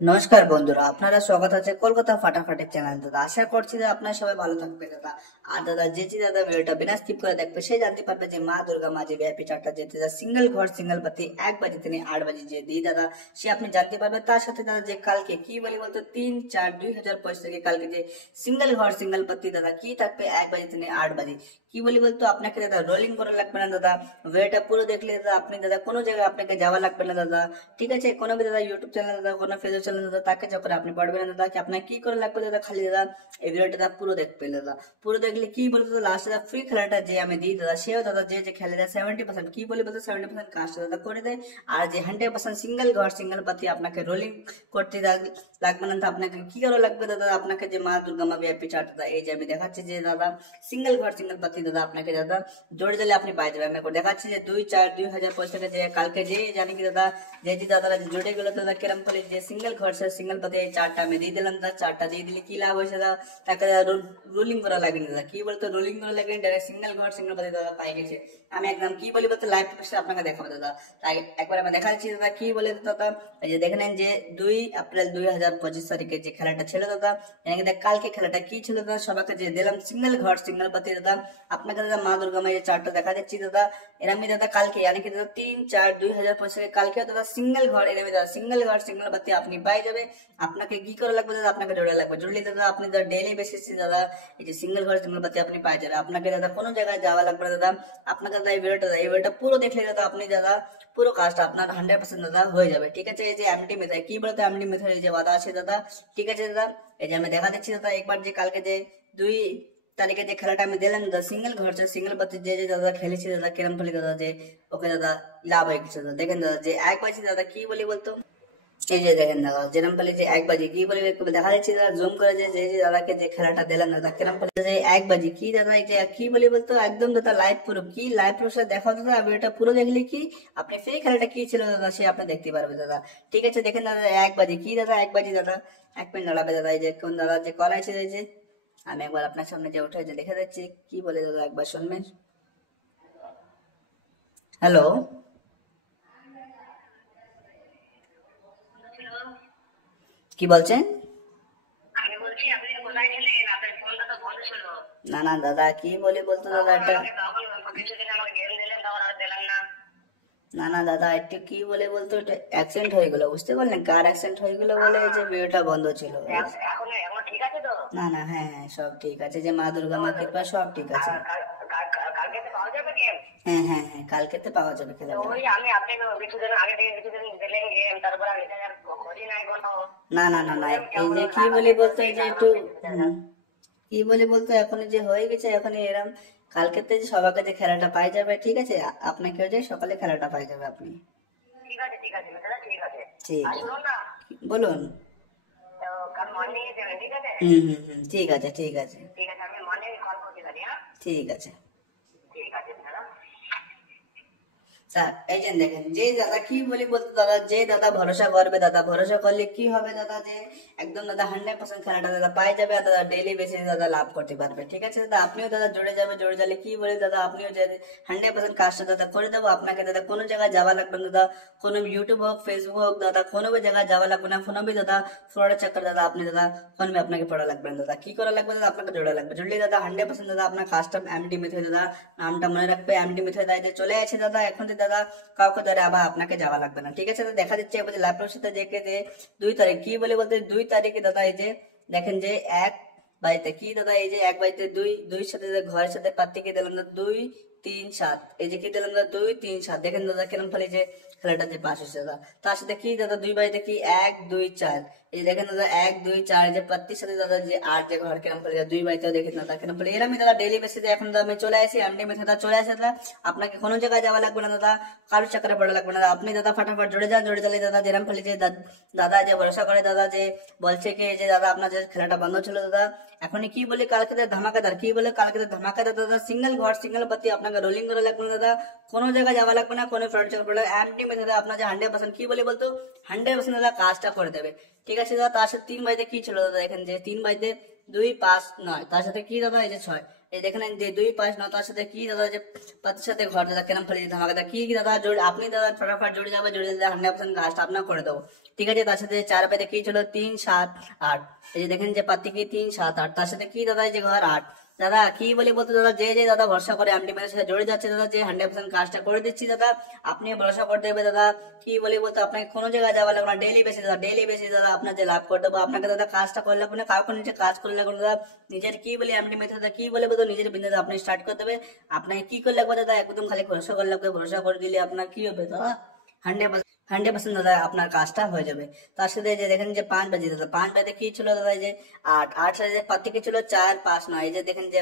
নমস্কার বন্ধুরা, আপনারা স্বাগত আছে কলকাতা ফাটাফাটি চ্যানেল। দাদা আশা করছি যে আপনারা সবাই ভালো থাকবে দাদা। আর দাদা যে দাদা ভিডিওটা বিনা স্কিপ করে দেখবে সে জানতে পারবে যে মা দুর্গা মা যে ভিআইপি চার্টটা যেতে সিঙ্গেল ঘর সিঙ্গেল পাতি 1 বাজে থেকে 8 বাজে যে দিই দাদা, সে আপনি জানতে পারবেন। তার সাথে দাদা যে কালকে কি বলি বলতো 3/4/2025 থেকে কালকে যে সিঙ্গেল ঘর সিঙ্গেল পাতি দাদা কি থাকবে 1 বাজে থেকে 8 বাজে কি বলি বলতো আপনাকে দাদা রোলিং করা লাগবে না দাদা। ভিডিওটা পুরো দেখলে দাদা আপনি দাদা কোনো জায়গায় আপনাকে যাওয়া লাগবে না দাদা। ঠিক আছে, কোনো भी দাদা ইউটিউব চ্যানেল দাদা কোনো ফেসবুক চ্যানেল দাদা তাকে যখন আপনি পড়বেন না দাদা কি আপনার কি করে লাগবে দাদা, খালি দাদা এই ভিডিওটা দাদা পুরো দেখবে দাদা। পুরো দেখলে কি বলতো দাদা লাস্টে দাদা ফ্রি খেলাটা যে আমি দিই দাদা, সেও দাদা যে খেলে দেয় 70% কি বলি বলতো 70% কাজটা দাদা করে দেয়। আর যে 100% সিঙ্গেল ঘর সিঙ্গেল পাতি আপনাকে রোলিং করতে লাগবে না। আপনাকে কি করে লাগবে দাদা, আপনাকে যে মা দুর্গা মা ভিআইপি চার্ট দাদা এই যে আমি দেখাচ্ছি যে দাদা সিঙ্গেল ঘর সিঙ্গেল পাতি দাদা আপনাকে দাদা জোরে দিলে আপনি পাই যাবেন। আমি দেখাচ্ছি যে 2/4/2025 থেকে যে কালকে যে জানি কি দাদা যে দাদা জুড়ে গেল দাদা কিরম করে যে সিঙ্গেল ঘর সে সিঙ্গেল পাতি এই চারটা আমি দিয়ে দিলাম দাদা। চারটা দিয়ে দিলে কি লাভ হয়েছে দাদা, তাকে রুলিং করা লাগেনি দাদা। কি বলতো রুলিং করা লাগেনি, ডাইরেক্ট সিঙ্গেল ঘর সিঙ্গেল পাতি দাদা পাই গেছে। আমি একদম কি বলি বলতে লাইভ আপনাকে দেখাবো দাদা। তাই একবার আমি দেখাচ্ছি দাদা কি বলে দাদা। এই যে দেখে নেন যে 2 এপ্রিল 2025 তারিখে যে খেলাটা ছিল দাদা, এখানে দেখ কালকে খেলাটা কি ছিল দাদা, সবাইকে যে দিলাম সিঙ্গেল ঘর সিঙ্গেল পাতি দাদা। আপনাকে দাদা মা দুর্গা মায়ের চারটা দেখা দিচ্ছি দাদা। এরামি দাদা কালকে यानी कि দাদা 3/4/2025 কালকে দাদা সিঙ্গেল ঘর এরামি দাদা সিঙ্গেল ঘর সিঙ্গেল পাতি আপনি পাই যাবে। আপনাকে কি করে লাগবে দাদা, আপনাকে জোড়া লাগবে। জুড়লে দাদা আপনি দাদা ডেইলি বেসিসে দাদা এই যে সিঙ্গেল ঘর সিঙ্গেল পাতি আপনি পাই যাবে। আপনাকে দাদা কোনো জায়গায় যাওয়া লাগবে না দাদা। আপনাকে দাদা এই ভিডিওটা পুরো দেখলে দাদা আপনি দাদা পুরো কাজটা আপনার 100% দাদা হয়ে যাবে। ঠিক আছে, এই যে এমটি মেথড কি বলতে এমটি মেথড যে বাধা আছে দাদা। ঠিক আছে দাদা, এই যে আমি দেখা দিচ্ছি দাদা একবার যে কালকে যে 2 তারিখে যে খেলাটা আমি দিলাম দাদা সিঙ্গেল ঘর সিঙ্গেল পাতি যে দাদা খেলেছি দাদা কিরম ফলি দাদা যে ওকে দাদা লাভ হয়ে গেছে দাদা। দেখেন দাদা যে 1 বাজে দাদা কি বলি বলতো এই যে দেখেন দাদা যেরম ফলি যে 1 বাজে কি বলি দেখা যাচ্ছে দাদা জুম করে যে দাদাকে যে খেলাটা দিলাম দাদা কিরম ফলি যে 1 বাজে কি দাদা এই যে কি বলি বলতো একদম দাদা লাইভ পুরো কি লাইভ প্রসেস দেখা দাদা। ভিডিওটা পুরো দেখলে কি আপনি সেই খেলাটা কি ছিল দাদা সে আপনি দেখতে পারবে দাদা। ঠিক আছে, দেখেন দাদা 1 বাজে কি দাদা 1 বাজে দাদা 1 মিনিট দাঁড়াবে দাদা। এই যে কোন দাদা যে কল আছে এই যে আমি একবার আপনার সামনে যে উঠে যে দেখে যাচ্ছি কি বলে দাদা একবার শুনবেন। হ্যালো, কি বলছেন? আমি বলছি আপনি কোথায় ছিলেন? আপনার ফোনটা তো বন্ধ ছিল। না না দাদা কি বলি বলতো দাদা এটা আমাকে তখন কিছুদিন আমাকে গেম দিলেন, তখন আর দিলেন না। না না দাদা একটু কি বলে বলতো এটা অ্যাক্সিডেন্ট হয়ে গেল, বুঝতে পারলেন কার অ্যাক্সিডেন্ট হয়ে গেল বলে এই যে ভিডিওটা বন্ধ ছিল। এখন এখন ঠিক আছে তো? না না হ্যাঁ হ্যাঁ সব ঠিক আছে, যে মা দুর্গা মা কৃপা সব ঠিক আছে। কালকে তো পাওয়া যাবে গেম? হ্যাঁ হ্যাঁ হ্যাঁ কালকেতে পাওয়া যাবে খেলাটা। ওই আমি আপনাকে কিছুদিন আগে থেকে কিছুদিন দিলেন গেম, তারপর আমি আর খোঁজই নাই কোনো। না না না না এই যে কি বলি বলতো এই যে একটু কি বলি বলতো এখন যে হয়ে গেছে এখন এরম কালকেতে যে সবাইকে যে খেলাটা পাই যাবে। ঠিক আছে, আপনাকেও যে সকালে খেলাটা পাই যাবে আপনি। ঠিক আছে দাদা, ঠিক আছে। ঠিক আর আছে, শুনুন না, বলুন। তো কাল মর্নিং এ যাবেন, ঠিক আছে? ঠিক আছে ঠিক আছে ঠিক আছে, আমি মর্নিং কল করছি তাহলে। হ্যাঁ, ঠিক আছে ঠিক আছে দাদা। স্যার। এই যে দেখেন যে দাদা কি বলি বলতো দাদা যে দাদা ভরসা করবে দাদা, ভরসা করলে কি হবে দাদা যে একদম দাদা 100% খেলাটা দাদা পাই যাবে আর দাদা ডেইলি বেসিসে দাদা লাভ করতে পারবে। ঠিক আছে দাদা, আপনিও দাদা জড়ে যাবে, জড়ে গেলে কি বলে দাদা আপনিও যে 100% কাজটা দাদা করে দেবো। আপনাকে দাদা কোনো জায়গায় যাওয়া লাগবে না দাদা, কোনো ইউটিউব হোক ফেসবুক হোক দাদা কোনো भी জায়গায় যাওয়া লাগবে না। ফোনে भी দাদা ফ্রড চক্কর দাদা আপনি দাদা ফোন में আপনাকে পড়া লাগবে না দাদা। কি করা লাগবে দাদা, আপনাকে জোড়া লাগবে। জুড়লে দাদা 100% দাদা আপনার কাজটা এমডি মেথড দাদা নামটা মনে রাখবে। এমডি মেথড যে চলে আছে দাদা এখন দাদা কাউকে ধরে আবার আপনাকে যাওয়া লাগবে না। ঠিক আছে, দেখা যাচ্ছে এবার ল্যাপটপের সাথে যে 2 তারিখ কি বলে বলতে 2 তারিখে দাদা এই যে দেখেন যে 1 বাড়িতে কি দাদা এই যে 1 বাড়িতে 2 সাথে ঘরের সাথে পাত্তিকে দিলাম দাদা 2 3 7 এই যে কি দিলাম দাদা 2 3 7 দেখেন দাদা কিরম ফলে যে খেলাটা যে পাস হচ্ছে দাদা। তার সাথে কি দাদা 2 বাড়িতে কি 1 2 4 এই দেখেন দাদা 1 2 4 যে পাত্তির সাথে দাদা যে 8 যে ঘর কিরম ফলে 2 বাড়িতেও দেখেন দাদা কিরম ফলে এরমই দাদা ডেইলি বেসিসে এখন দাদা আমি চলে আসি এমডি মেথড চলে আসে দাদা। আপনাকে কোনো জায়গায় যাওয়া লাগবে না দাদা, কারোর চাকরে পড়া লাগবে না। আপনি দাদা ফটাফট জুড়ে যান, জুড়ে গেলে দাদা যেরকম ফলে যে দাদা যে ভরসা করে দাদা যে বলছে কি যে দাদা আপনার যে খেলাটা বন্ধ ছিল দাদা এখনই কি বলে কালকে ধামাকাদার কি বলে কালকে ধামাকাদার দাদা সিঙ্গেল ঘর সিঙ্গেল পাতি আপনাকে রোলিং করে লাগবে না দাদা, কোনো জায়গায় যাওয়া লাগবে না, কোনো ফ্রড চাকর পড়া এমডি মেথডে আপনার যে 100% কি বলে বলতো 100% দাদা কাজটা করে দেবে। ঠিক আছে দাদা, তার সাথে 3 বাড়িতে কি ছিল দাদা এখানে যে 3 বাড়িতে 2 5 9 তার সাথে কি দাদা এই যে 6 এই দেখেন যে 2 5 9 তার সাথে কি দাদা যে 5 সাথে ঘর দাদা কেন ফেলে দিতে আমাকে কি কি দাদা জোড় আপনি দাদা ফটাফট জুড়ে যাবে, জুড়ে দিলে 100% কাজটা আপনার করে দেবো। ঠিক আছে, তার সাথে 4 পাতে কি ছিল 3 7 8, এই যে দেখেন যে পাতি কি 3 7 8, তার সাথে কি দাদা এই যে ঘর 8। দাদা কি বলি বলতে দাদা যে দাদা ভরসা করে এমডি মেয়ের সাথে জড়ে যাচ্ছে দাদা, যে 100% কাজটা করে দিচ্ছি দাদা, আপনি ভরসা করে দেবে দাদা। কি বলি বলতে আপনাকে কোনো জায়গায় যাওয়া লাগবে না, ডেইলি বেসিস দাদা, ডেইলি বেসিস দাদা আপনার যে লাভ করে দেবো। আপনাকে দাদা কাজটা করলে লাগবে না, কাউকে নিজে কাজ করলে লাগবে না দাদা, নিজের কি বলি এমডি মেথড দাদা কি বলে বলতো নিজের বিজনেস আপনি স্টার্ট করে দেবে। আপনাকে কি করে লাগবে দাদা, একদম খালি ভরসা করে লাগবে, ভরসা করে দিলে আপনার কি হবে দাদা 100% দাদা আপনার কাজটা হয়ে যাবে। তার সাথে যে দেখেন যে 5 বাজে দাদা, 5 বাজে কি ছিল দাদা এই যে 8 সাথে যে পাত্তি কি ছিল 4 5 9, এই যে দেখেন যে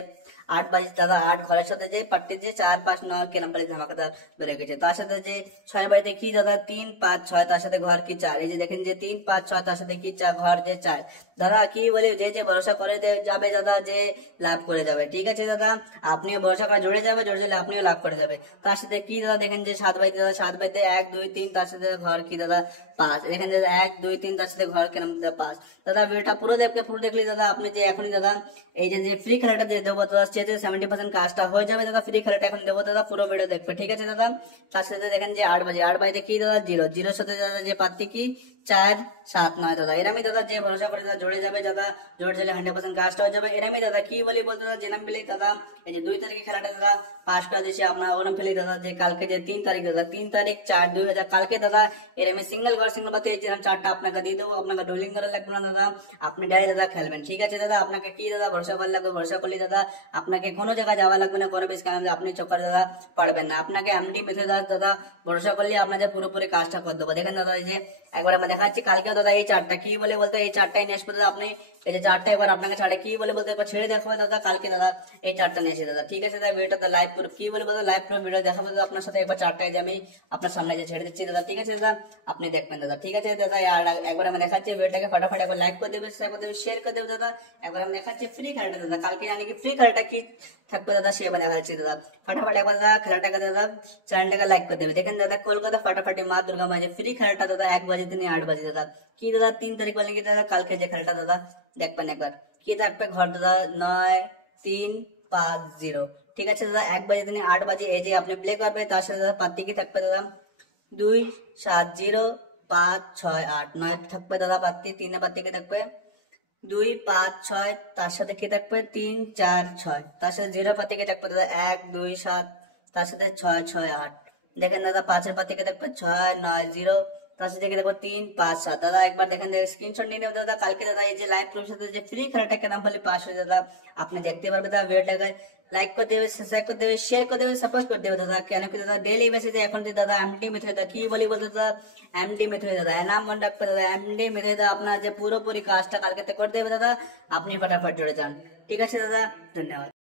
8 বাজে দাদা 8 ঘরের সাথে যে পাট্টি যে 4 5 9 কে নাম্বারে ধামাকাদার বেড়ে গেছে। তার সাথে যে 6 বাজে কি দাদা 3 5 6, তার সাথে ঘর কি 4, এই যে দেখেন যে 3 5 6 তার সাথে কি ঘর যে 4। দাদা কি বলে যে ভরসা করে যাবে দাদা যে লাভ করে যাবে। ঠিক আছে দাদা, আপনিও ভরসা করে জুড়ে যাবে, জুড়ে গেলে আপনিও লাভ করে যাবে। তার সাথে কি দাদা দেখেন যে 7 বাজে দাদা, 7 বাজে 1 2 3 তার সাথে ঘর কি দাদা 5, দেখেন দাদা 1 2 3 তার সাথে ঘর কেন 5। দাদা ভিডিওটা পুরো দেখবে, পুরো দেখলে দাদা আপনি যে এখনই দাদা এই যে ফ্রি খেলাটা দিয়ে দেবো দাদা, 70% কাজটা হয়ে যাবে দাদা, ফ্রি খেলাটা এখন দেবো দাদা, পুরো ভিডিও দেখবে। ঠিক আছে দাদা, তার সাথে দেখেন যে 8 বাজে, 8 বাজে কি দাদা 0 0 সাথে দাদা যে পাত্তি কি 4 7 9 দাদা, এরামই দাদা যে ভরসা করে দাদা জড়ে যাবে দাদা, জড়ে গেলে 100% কাজটা হয়ে যাবে। এরামই দাদা কি বলি বলতে দাদা যে নাম পেলেই দাদা এই যে 2 তারিখে খেলাটা দাদা 5টা দিয়েছে আপনার ওরম ফেলে দাদা, যে কালকে যে 3 তারিখ দাদা 3 তারিখ 4 2000 কালকে দাদা এরামে সিঙ্গেল ঘর সিঙ্গেল পাতে এই যে 4টা আপনাকে দিয়ে দেবো, আপনাকে ডোলিং করা লাগবে না দাদা, আপনি ডাইরেক্ট দাদা খেলবেন। ঠিক আছে দাদা, আপনাকে কি দাদা ভরসা করা লাগবে, ভরসা করলে দাদা আপনাকে কোনো জায়গায় যাওয়া লাগবে না, কোনো বেশ কারণ আপনি চক্কর দাদা পারবেন না, আপনাকে এমডি মেথড দাদা ভরসা করলে আপনাদের পুরোপুরি কাজটা করে দেবো। দেখেন দাদা এই যে একবার আমরা দেখাচ্ছি কালকেও দাদা এই 4টা কি বলে বলতে এই 4টাই নিয়ে আসবে দাদা, আপনি এই যে 4টা এবার আপনাকে ছাড়ে কি বলে বলতে একবার ছেড়ে দেখাবো দাদা, কালকে দাদা এই 4টা নিয়ে এসে দাদা। ঠিক আছে দাদা, ভিডিওটা লাইভ পুরো কি বলে বলতে লাইভ পুরো ভিডিও দেখাবো দাদা আপনার সাথে, একবার 4টায় যে আমি আপনার সামনে যে ছেড়ে দিচ্ছি দাদা। ঠিক আছে দাদা, আপনি দেখবেন দাদা। ঠিক আছে দাদা, আর একবার আমি দেখাচ্ছি ভিডিওটাকে ফটাফট একবার লাইক করে দেবে, সাবস্ক্রাইব করে দেবে, শেয়ার করে দেবে দাদা। একবার আমি দেখাচ্ছি ফ্রি খেলাটা দাদা, কালকে জানি কি ফ্রি খেলাটা কি থাকবে দাদা সে এবার দেখাচ্ছি দাদা। ফটাফট একবার দাদা খেলাটাকে দাদা চ্যানেলটাকে লাইক করে দেবে। দেখেন দাদা কলকাতা ফাটাফাটি মা দুর্গা মাঝে ফ্রি খেলাটা দাদা 1 বাজে থেকে 8 বাজে দাদা, কি দাদা 3 তারিখ বলে কি দাদা কালকে যে খেলাটা দাদা দেখবেন একবার কি থাকবে ঘর দাদা 9 3 5 0। ঠিক আছে দাদা, 1 বাজে থেকে 8 বাজে এই যে আপনি প্লে করবে, তার সাথে দাদা পাত্তি কি থাকবে দাদা 2 7 0 5 6 8 9 থাকবে দাদা পাত্তি, 3 পাত্তি কি থাকবে 2 5 6, তার সাথে কি থাকবে 3 4 6, তার সাথে 0 পাতি কে থাকবে দাদা 1 2 7, তার সাথে 6 6 8। দেখেন দাদা 5 পাতি কে থাকবে 6 9 0, তার সাথে কি দেখো 3 5 7। দাদা একবার দেখেন স্ক্রিনশট নিয়ে নেবে দাদা, কালকে দাদা এই যে লাইভ প্রুফের সাথে যে ফ্রি খেলাটা কেন বলে পাস হয়ে দাদা আপনি দেখতে পারবে দাদা। ভিডিওটাকে লাইক করে দেবে, সাবস্ক্রাইব করে দেবে, শেয়ার করে দেবে, সাপোর্ট করে দেবে দাদা। কেন কি দাদা ডেইলি বেসিসে এখন দাদা এমডি মেথড দাদা কি বলি বলতে দাদা এমডি মেথড দাদা এনাম মনে রাখবে দাদা, এমডি মেথড আপনার যে পুরোপুরি কাজটা কালকে করে দেবে দাদা, আপনি ফটাফট জুড়ে যান। ঠিক আছে দাদা, ধন্যবাদ।